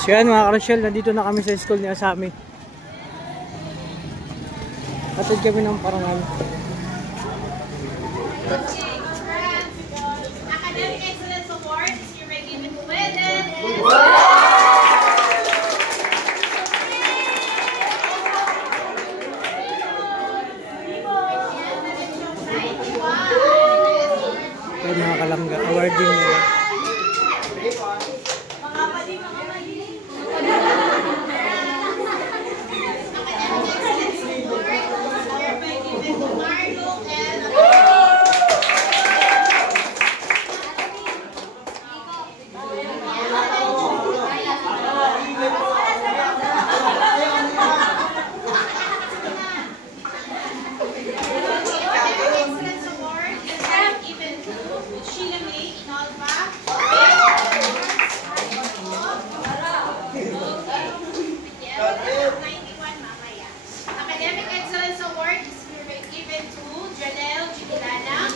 So yan mga ka-Rochelle, nandito na kami sa school ni Asami. Atid kami ng parangal. Academic Excellence Award is hereby given to Weden. Yan mga kalangga, awarding nila. Academic Excellence Award is given to Janelle Jubilana.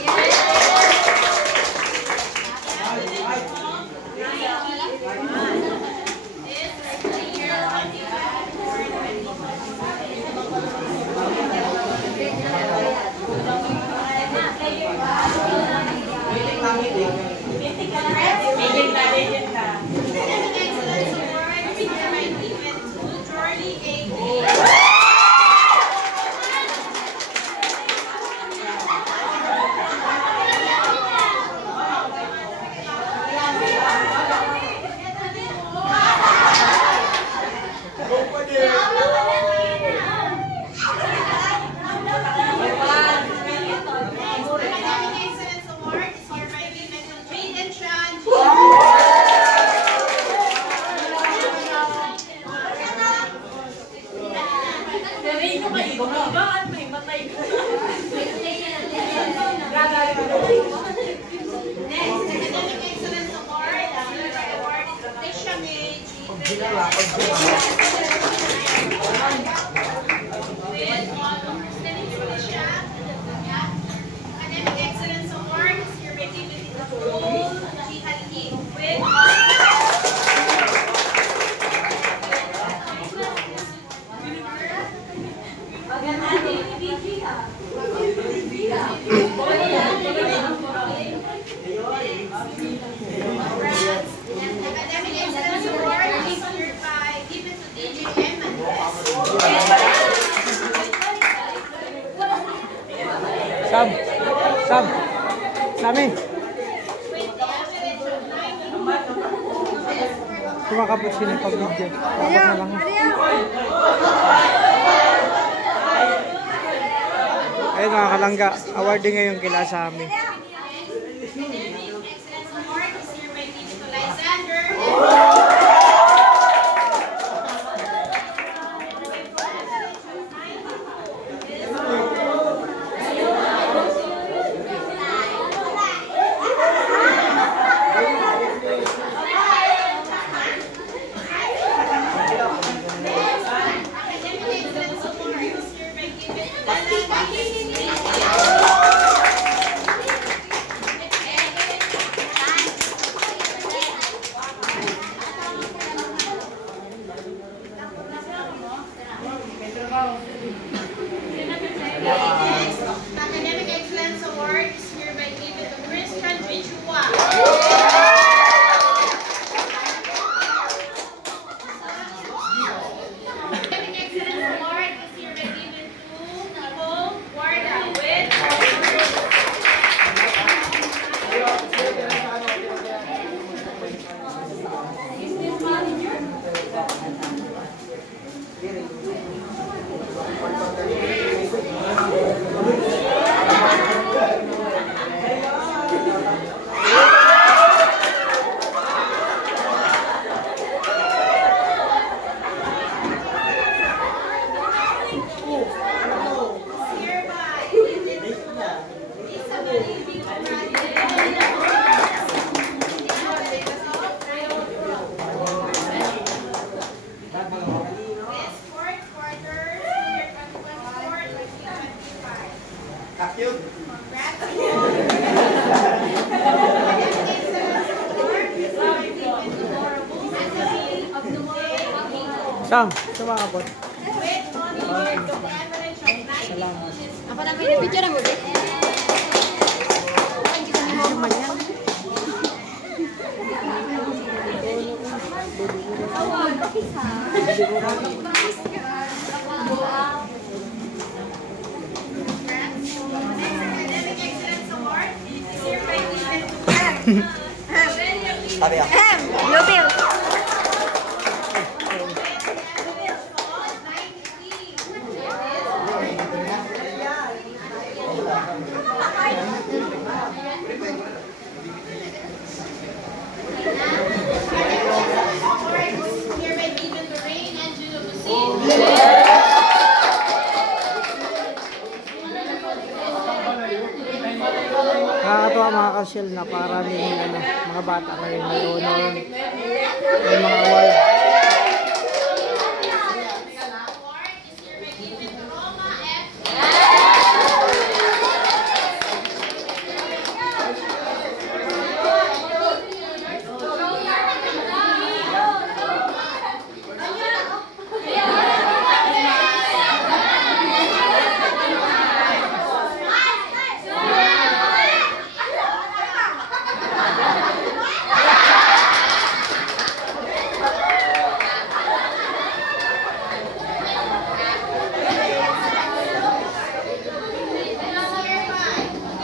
Sami. Kumakapot sila yung pag-video. Kapot na lang. Ayun mga kalangga, awarding ngayon kila Asami. Sam, sumakapot. With honor to the average of 92. Apa na video na mo? Academic Excellence Award is hereby given to Blue bill. hereby given to Rain and Juno Busin. Nakakatuwa mga kasyel na paraming mga bata ngayon may honor, may mga award. Award is hereby given to Roma F.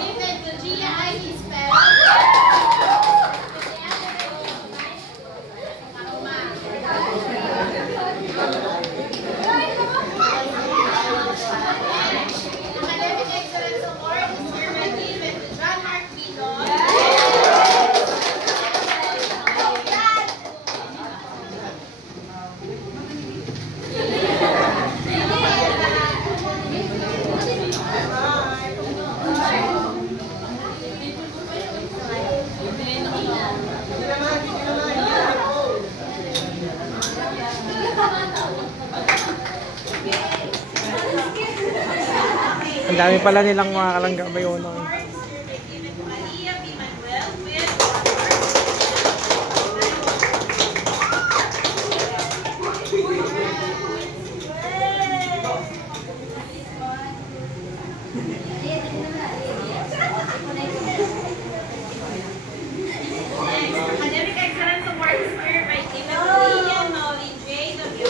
Given to Gia I.E. Spell. Academic Excellence Award is hereby given to John Mark Vito. Ang dami pala nilang mga kalangga may honor. Award is hereby given to Aliyah B. Manuel with honor. Academic Excellence Award is hereby given to Ian Molly J. W.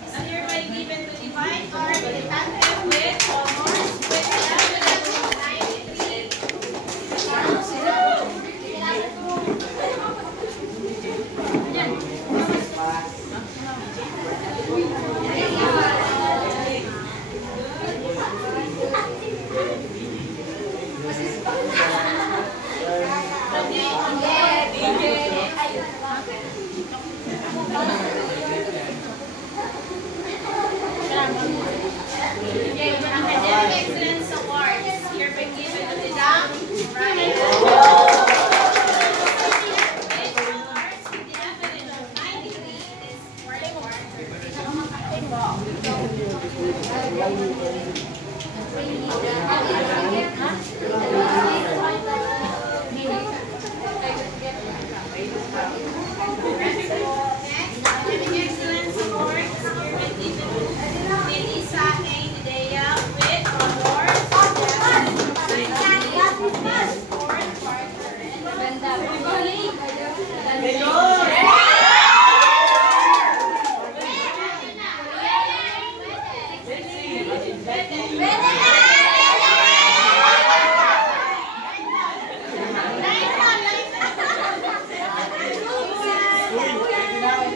Is hereby given to Divine R. Militante with honors with evidence of 93. Academic Excellence Award is hereby given to Didang Ryan. With honors with the evidence of 93 is Next, Academic Excellence Award is hereby given to Melissa A. Lidea with honors with the evidence of 93 is fourth quarter.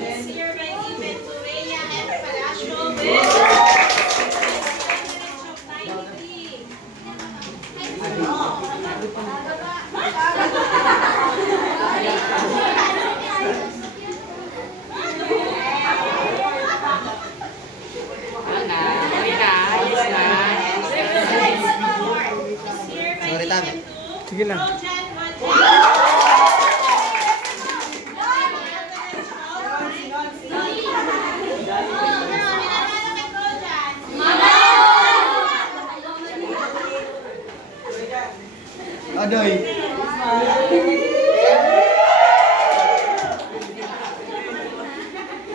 Is hereby given to Rhea M. Palacio with average of 93. Sige lang. Trojan Juan. Adoy.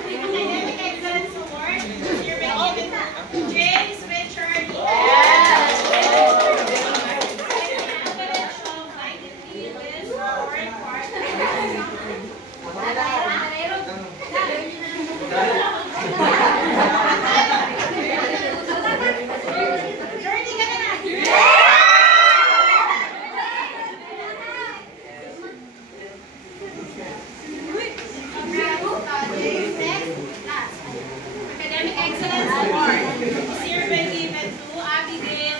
Academic Excellence Award this year may given to James Richard. Average of 93 with foreign Journey ka na! Academic Excellence Award. This year may given to Abigail.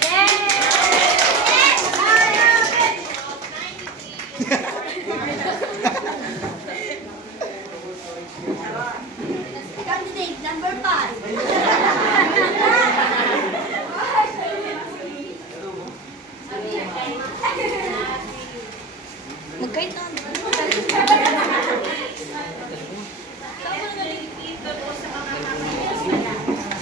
Candidate number 5. Magkait na.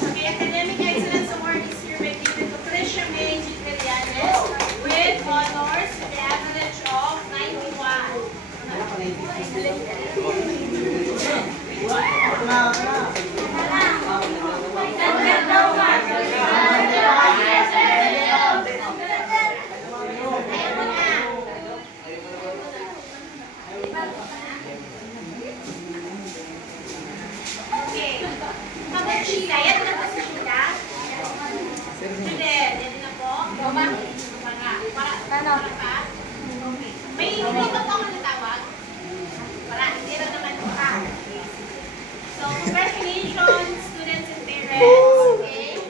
Okay, Academic Excellence Award this year may given to Tricia May Villanes with honors with the average of 91. Okay. Kapag Sheila, yan na ba si Sheila? Judel, yan na po. Para pa. May hindi ba po ako natawag? Para, hindi rin naman po ka. So, congratulations, students and parents. Okay?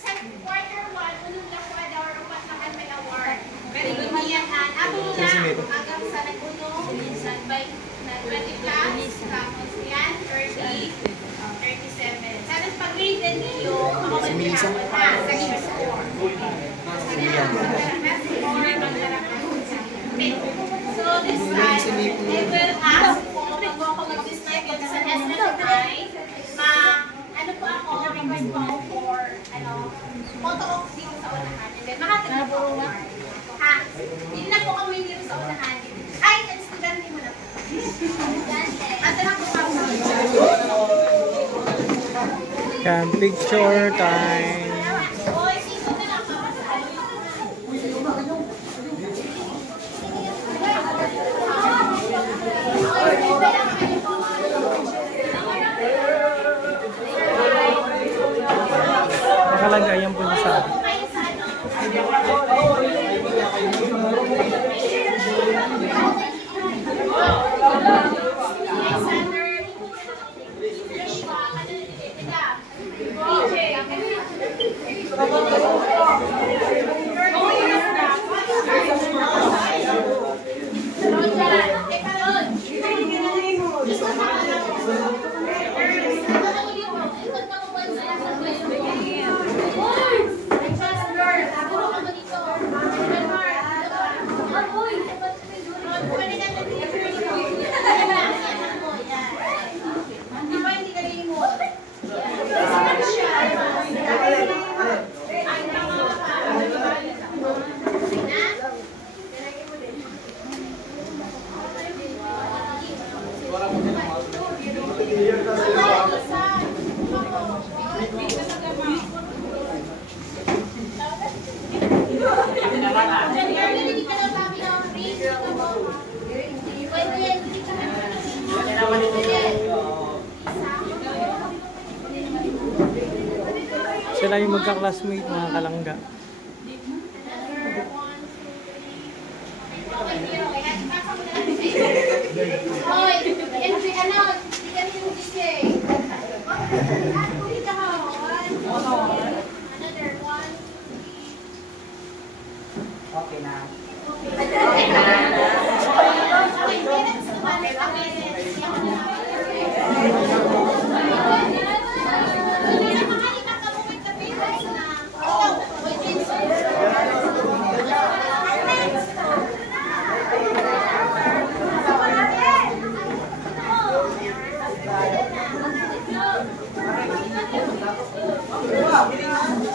Sa quarter 1, unong nakuha daw rupat na may award. Very good niyan, ha? Ako na, hanggang sa nag-uno, minsan by 20 plus, tapos yan, 30, 37. Sana pag-graded niyo, makamandihan na sa score. Okay. So this time, they will ask kung bago ako mag-distribute sa SNI, ano po ako, request po ako for, photo of dito sa unahan. And then, makatagin po ako. Ha? Hindi na po kami dito sa unahan. Ay, estudyante mo na po. Ate na po ako. Yan, picture time. Oy, sino na lang po? Nakalagay yan po sa sila yung magka-classmate, mga kalangga. Hoy, yan si ano, yan yung DJ. Another one. Okay na.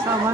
Sama.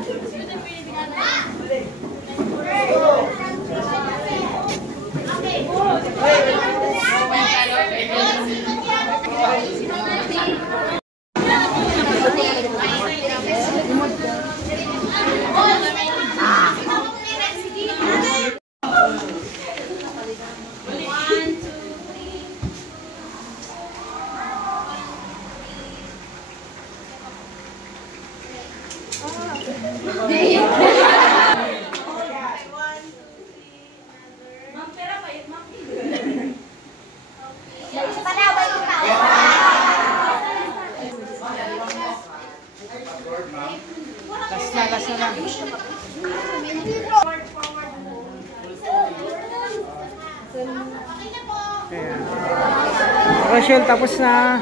Rochelle, tapos na.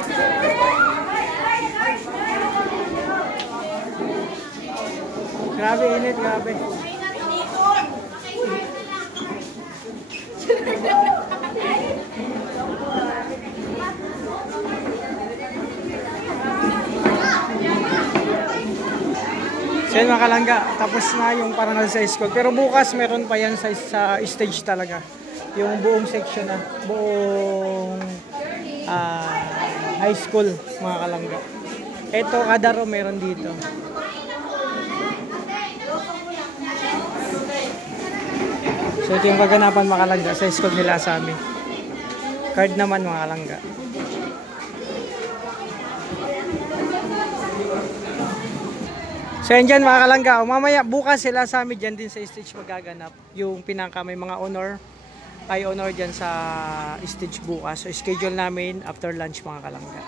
Grabe init, grabe. So yun mga kalangga, tapos na yung parangal sa school. Pero bukas meron pa yan sa stage talaga. Yung buong section na, buong high school mga kalangga. Ito, Kadaro meron dito. So ito yung kaganapan mga kalangga sa school nila sa amin. Card naman mga kalangga. So yan dyan mga kalangga, mamaya bukas sila sa amin dyan din sa stage magaganap. Yung pinaka may mga honor, ay honor dyan sa stage bukas. So schedule namin after lunch mga kalangga.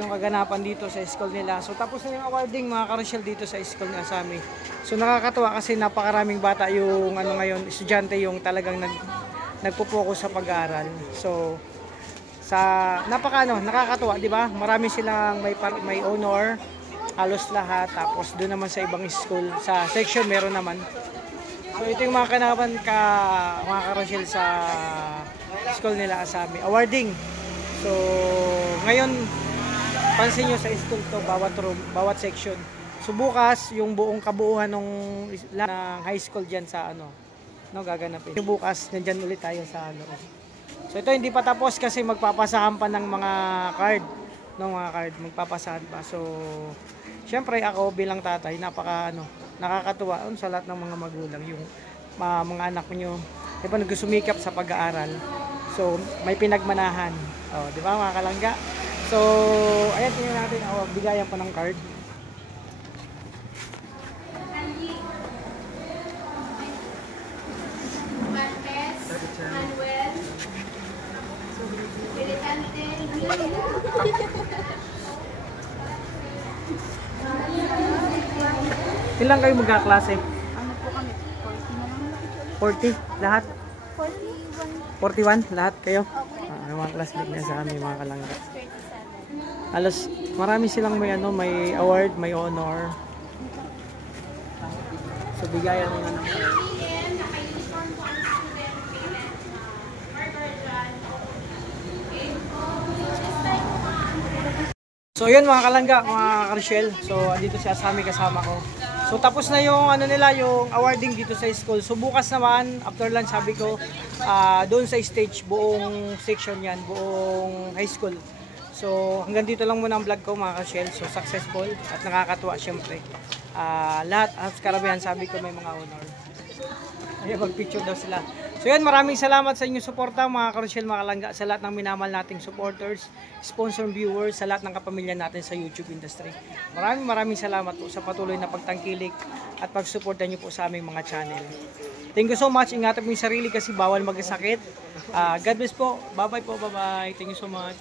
Yung kaganapan dito sa school nila. So tapos na yung awarding mga ka-Rochelle dito sa school nila sa amin. So nakakatuwa kasi napakaraming bata yung ngayon, estudyante yung talagang nagpo-focus sa pag-aaral. So nakakatuwa, di ba? Marami silang may honor. Halos lahat, tapos doon naman sa ibang school, sa section meron naman. So ito yung mga kanapan mga ka-Rochelle sa school nila Asami. Awarding. So ngayon, pansin nyo sa school to, bawat room, bawat section. So bukas, yung buong kabuuan ng high school dyan sa gaganapin. Yung bukas, nandyan ulit tayo sa So ito hindi pa tapos kasi magpapasahan pa ng mga card. Magpapasahan pa. So syempre ako bilang tatay, nakakatuwa sa lahat ng mga magulang, yung mga anak niyo, di ba, nagsumikap sa pag-aaral. So may pinagmanahan. Di ba mga kalangga? So ayan, tingnan natin, bigayan pa ng card. Manuel, Militante, Ilan kayo magkaklase? Ano po kami? 40 na lang. 40 lahat? 41. 41 lahat kayo? Mga classmate niya sa amin mga kalangga. Alas marami silang may award, may honor. So bigayan nila ng So yun mga kalangga, mga ka-Rochelle. So andito si Asami kasama ko. So tapos na yung yung awarding dito sa school. So bukas naman after lunch sabi ko doon sa stage buong section yan, buong high school. So hanggang dito lang muna ang vlog ko mga ka-Rochelle. So successful at nakakatuwa syempre. Lahat at karamihan sabi ko may mga honor. Ay mag-picture daw sila. So yan, maraming salamat sa inyong suporta mga ka-Rochelle, mga kalangga, sa lahat ng minamahal nating supporters, sponsor viewers, sa lahat ng kapamilya natin sa YouTube industry. Maraming salamat po sa patuloy na pagtangkilik at pagsuporta niyo po sa aming mga channel. Thank you so much. Ingatan mo yung sarili kasi bawal magkasakit. God bless po. Bye-bye po. Bye-bye. Thank you so much.